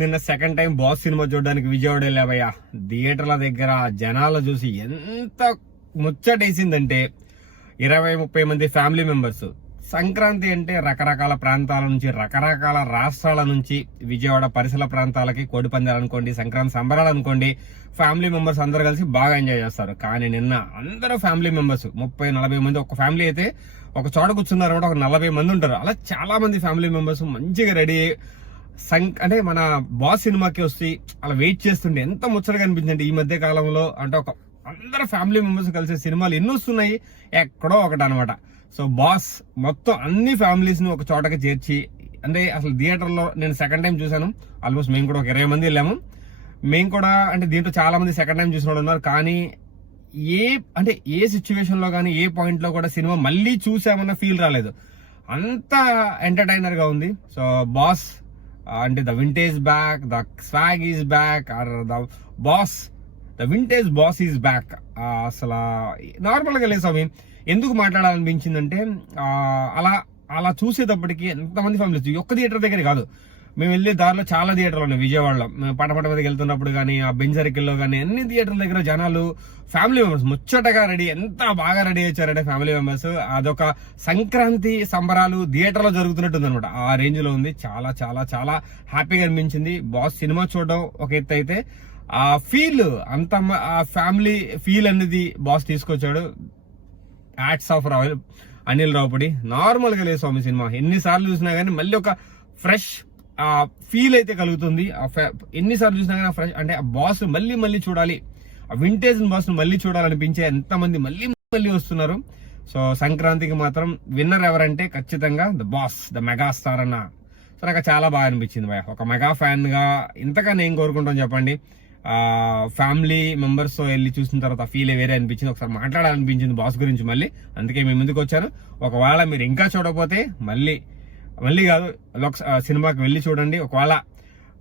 నిన్న second time boss cinema చూడడానికి విజయవాడ వెళ్ళావయ్యా. థియేటర్ల దగ్గర జనాలు చూసి ఎంత ముచ్చటేసిందంటే 20-30 మంది ఫ్యామిలీ మెంబర్స్. సంక్రాంతి అంటే రకరకాల ప్రాంతాల నుంచి, రకరకాల రాష్ట్రాల నుంచి, విజయవాడ పరిసర ప్రాంతాలకి కోడి పందాలు అనుకోండి, సంక్రాంతి సంబరాలు అనుకోండి, ఫ్యామిలీ మెంబర్స్ అందరూ కలిసి బాగా ఎంజాయ్ చేస్తారు. కానీ నిన్న అందరూ ఫ్యామిలీ మెంబర్స్ 30-40 మంది, ఒక ఫ్యామిలీ అయితే ఒక చోట కూర్చున్నారు కూడా ఒక 40 మంది ఉంటారు. అలా చాలా మంది ఫ్యామిలీ మెంబర్స్ మంచిగా రెడీ అంటే మన బాస్ సినిమాకి వస్తే అలా వెయిట్ చేస్తుంటే ఎంత ముచ్చటగా అనిపించింది. ఈ మధ్య కాలంలో అంటే ఒక అందరూ ఫ్యామిలీ మెంబర్స్ కలిసే సినిమాలు ఎన్ని వస్తున్నాయి, ఎక్కడో ఒకటి అనమాట. సో బాస్ మొత్తం అన్ని ఫ్యామిలీస్ ని ఒక చోటకి చేర్చి, అంటే అసలు థియేటర్ లో నేను సెకండ్ టైం చూసాను. ఆల్మోస్ట్ మేము కూడా ఒక 20 మంది వెళ్ళాము. మేము కూడా అంటే దీంట్లో చాలా మంది సెకండ్ టైం చూసిన వాళ్ళు ఉన్నారు. కానీ ఏ సిచ్యువేషన్ లో కానీ ఏ పాయింట్ లో కూడా సినిమా మళ్ళీ చూసామన్న ఫీల్ రాలేదు. అంత ఎంటర్టైనర్ గా ఉంది. సో బాస్ అంటే the vintage back, the swag is back, or the vintage boss is back. అసలు నార్మల్ గా లేదు స్వామి. ఎందుకు మాట్లాడాలనిపించిందంటే అలా చూసేటప్పటికి ఎంతమంది ఫ్యామిలీస్, ఒక్క థియేటర్ దగ్గర కాదు, మేము వెళ్ళే దారిలో చాలా థియేటర్లు ఉన్నాయి విజయవాడలో. పటపట మీదకి వెళ్తున్నప్పుడు కానీ, ఆ బెంచ్ సర్కిల్లో కానీ, అన్ని థియేటర్ల దగ్గర జనాలు ఫ్యామిలీ మెంబర్స్ ముచ్చటగా రెడీ, ఎంత బాగా రెడీ అయ్యారంటే ఫ్యామిలీ మెంబర్స్. అదొక సంక్రాంతి సంబరాలు థియేటర్ లో జరుగుతున్నట్టుంది అనమాట. ఆ రేంజ్ లో ఉంది. చాలా చాలా చాలా హ్యాపీగా అనిపించింది. బాస్ సినిమా చూడడం ఒక ఎత్తు అయితే, ఆ ఫీల్ అంత, ఆ ఫ్యామిలీ ఫీల్ అనేది బాస్ తీసుకొచ్చాడు. Hats off Anil Ravipudi. Normal గా లేదు స్వామి సినిమా. ఎన్నిసార్లు చూసినా గానీ మళ్ళీ ఒక ఫ్రెష్ ఫీల్ అయితే కలుగుతుంది. ఎన్నిసార్లు చూసినా కానీ ఫ్రెష్ అంటే ఆ బాస్ మళ్ళీ చూడాలి, ఆ వింటేజ్ బాస్ మళ్ళీ చూడాలనిపించే ఎంతమంది మళ్ళీ వస్తున్నారు. సో సంక్రాంతికి మాత్రం విన్నర్ ఎవరంటే ఖచ్చితంగా ద బాస్, ద మెగాస్టార్ అన్న. సో నాకు చాలా బాగా అనిపించింది భయ. ఒక మెగా ఫ్యాన్ గా ఇంతకన్నా ఏం కోరుకుంటాం చెప్పండి. ఫ్యామిలీ మెంబర్స్ తో వెళ్ళి చూసిన తర్వాత ఫీల్ వేరే అనిపించింది. ఒకసారి మాట్లాడాలనిపించింది బాస్ గురించి మళ్ళీ. అందుకే మీ ముందుకు వచ్చాను. ఒకవేళ మీరు ఇంకా చూడకపోతే మళ్ళీ కాదు, సినిమాకి వెళ్ళి చూడండి. ఒకవేళ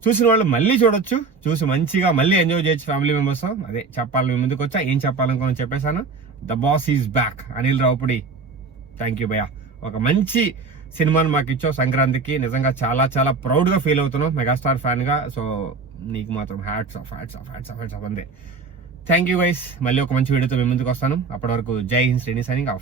చూసిన వాళ్ళు మళ్ళీ చూడొచ్చు, చూసి మంచిగా మళ్ళీ ఎంజాయ్ చేయొచ్చు ఫ్యామిలీ మెంబర్స్. అదే చెప్పాలి, మీ ముందుకు వచ్చా. ఏం చెప్పాలనుకుని చెప్పేశాను. The boss is back, Anil Ravipudi. Thank you భయ్యా. ఒక మంచి సినిమాని మాకు ఇచ్చావు సంక్రాంతికి. నిజంగా చాలా చాలా ప్రౌడ్ గా ఫీల్ అవుతున్నాం మెగాస్టార్ ఫ్యాన్ గా. సో నీకు మాత్రం హ్యాట్స్ ఆఫ్ అంతే. Thank you guys. మళ్ళీ ఒక మంచి వీడియోతో మీ ముందుకు వస్తాను. అప్పటి వరకు జై హింద్. శ్రేణి సైనింగ్ ఆఫ్.